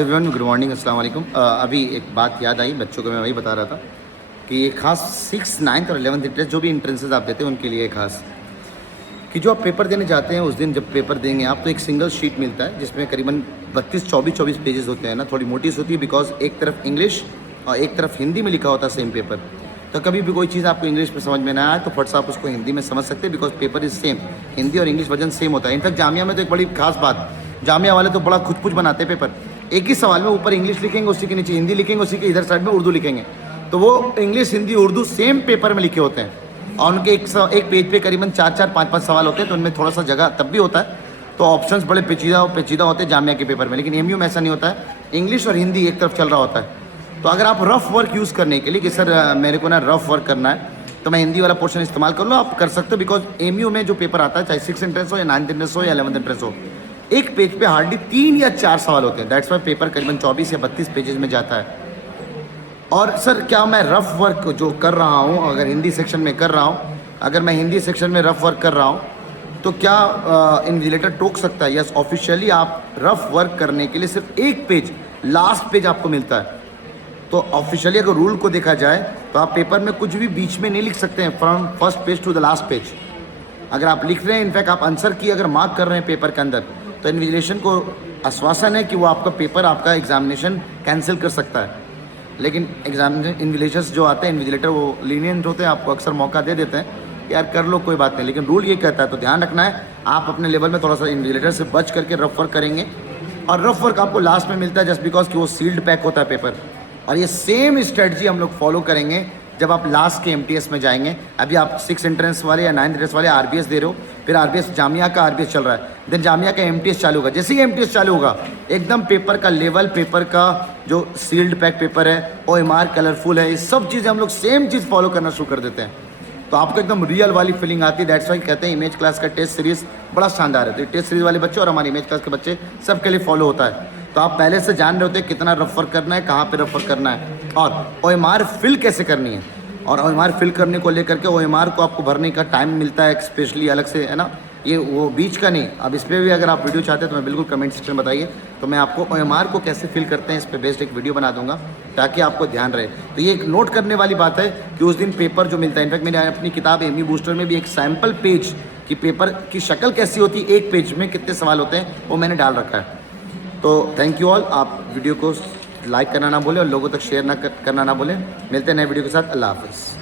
Everyone good morning अस्सलाम वालेकुम। अभी एक बात याद आई, बच्चों को मैं वही बता रहा था कि एक खास 6, 9th और 11th इंट्रेंस जो भी इंट्रेंसेस आप देते हैं उनके लिए खास कि जो आप पेपर देने जाते हैं उस दिन जब पेपर देंगे आप तो एक सिंगल शीट मिलता है जिसमें करीबन 32-24 पेजेस होते हैं ना, थोड़ी मोटी होती है बिकॉज एक तरफ इंग्लिश और एक तरफ हिंदी में लिखा होता है सेम पेपर। तो कभी भी कोई चीज़ आपको इंग्लिश में समझ में ना आए तो फट से आप उसको हिंदी में समझ सकते हैं because paper is same, Hindi और इंग्लिश वर्जन सेम होता है। इनफैक्ट जामिया में तो एक बड़ी खास बात, जामिया वाले तो बड़ा खुद कुछ बनाते हैं पेपर, एक ही सवाल में ऊपर इंग्लिश लिखेंगे, उसी के नीचे हिंदी लिखेंगे, उसी के इधर साइड में उर्दू लिखेंगे। तो वो English Hindi Urdu same paper में लिखे होते हैं और उनके एक पेज पे करीबन 4-4, 5-5 सवाल होते हैं। तो उनमें थोड़ा सा जगह तब भी होता है, तो ऑप्शंस बड़े पेचीदा होते हैं जामिया के पेपर में। लेकिन एमयू में ऐसा नहीं होता है, इंग्लिश और हिंदी एक तरफ चल रहा होता है। तो अगर आप रफ वर्क यूज़ करने के लिए कि सर मेरे को ना रफ वर्क करना है तो मैं हिंदी वाला पोर्शन इस्तेमाल कर लो, आप कर सकते हो बिकॉज एमयू में जो पेपर आता है चाहे 6 इंट्रेंस हो या 9th इंट्रेंस हो या 11th इंट्रेंस हो, एक पेज पे हार्डली 3 या 4 सवाल होते हैं। दैट्स वाई पेपर करीबन 24 या 32 पेजेस में जाता है। और सर क्या मैं रफ वर्क जो कर रहा हूँ अगर हिंदी सेक्शन में कर रहा हूँ, अगर मैं हिंदी सेक्शन में रफ वर्क कर रहा हूँ तो क्या इन्विजिलेटर टोक सकता है? यस, ऑफिशियली आप रफ वर्क करने के लिए सिर्फ एक पेज, लास्ट पेज आपको मिलता है। तो ऑफिशियली अगर रूल को देखा जाए तो आप पेपर में कुछ भी बीच में नहीं लिख सकते हैं from first page to the last page. अगर आप लिख रहे हैं, इनफैक्ट आप आंसर की अगर मार्क कर रहे हैं पेपर के अंदर, तो इन्विजिलेशन को आश्वासन है कि वो आपका पेपर, आपका एग्जामिनेशन कैंसिल कर सकता है। लेकिन एग्जामिनेशन इन्विजिलेटर्स जो आते हैं, इन्विजिलेटर वो लीनियंट होते हैं, आपको अक्सर मौका दे देते हैं यार कर लो कोई बात नहीं, लेकिन रूल ये कहता है। तो ध्यान रखना है, आप अपने लेवल में थोड़ा सा इन्विजिलेटर से बच करके रफ वर्क करेंगे। और रफ वर्क आपको लास्ट में मिलता है जस्ट बिकॉज कि वो सील्ड पैक होता है पेपर। और ये सेम स्ट्रेटजी हम लोग फॉलो करेंगे जब आप लास्ट के एमटीएस में जाएंगे। अभी आप 6 एंट्रेंस वाले या 9th एंट्रेंस वाले आरबीएस दे रहे हो, फिर आरबीएस जामिया का आरबीएस चल रहा है, देन जामिया का एमटीएस चालू होगा। जैसे ही एमटीएस चालू होगा एकदम पेपर का लेवल, पेपर का जो सील्ड पैक पेपर है, ओएमआर कलरफुल है, ये सब चीज़ें हम लोग सेम चीज़ फॉलो करना शुरू कर देते हैं। तो आपको एकदम रियल वाली फीलिंग आती है। दैट्स वाई कहते हैं इमेज क्लास का टेस्ट सीरीज़ बड़ा शानदार है। तो टेस्ट सीरीज़ वाले बच्चे और हमारे इमेज क्लास के बच्चे सबके लिए फॉलो होता है। तो आप पहले से जान रहे होते हैं कितना रफ वर्क करना है, कहाँ पे रफ वर्क करना है और ओएमआर फिल कैसे करनी है। और ओएमआर फिल करने को लेकर के ओएमआर को आपको भरने का टाइम मिलता है स्पेशली अलग से, है ना, ये वो बीच का नहीं। अब इस पर भी अगर आप वीडियो चाहते हैं तो मैं बिल्कुल कमेंट सेक्शन में बताइए, तो मैं आपको ओएमआर को कैसे फिल करते हैं इस पर बेस्ड एक वीडियो बना दूंगा ताकि आपको ध्यान रहे। तो ये एक नोट करने वाली बात है कि उस दिन पेपर जो मिलता है, इनफैक्ट मैंने अपनी किताब एमयू बूस्टर में भी एक सैम्पल पेज कि पेपर की शक्ल कैसी होती है, एक पेज में कितने सवाल होते हैं, वो मैंने डाल रखा है। तो थैंक यू ऑल। आप वीडियो को लाइक करना ना भूलें और लोगों तक शेयर करना ना भूलें। मिलते हैं नए वीडियो के साथ। अल्लाह हाफ़िज़।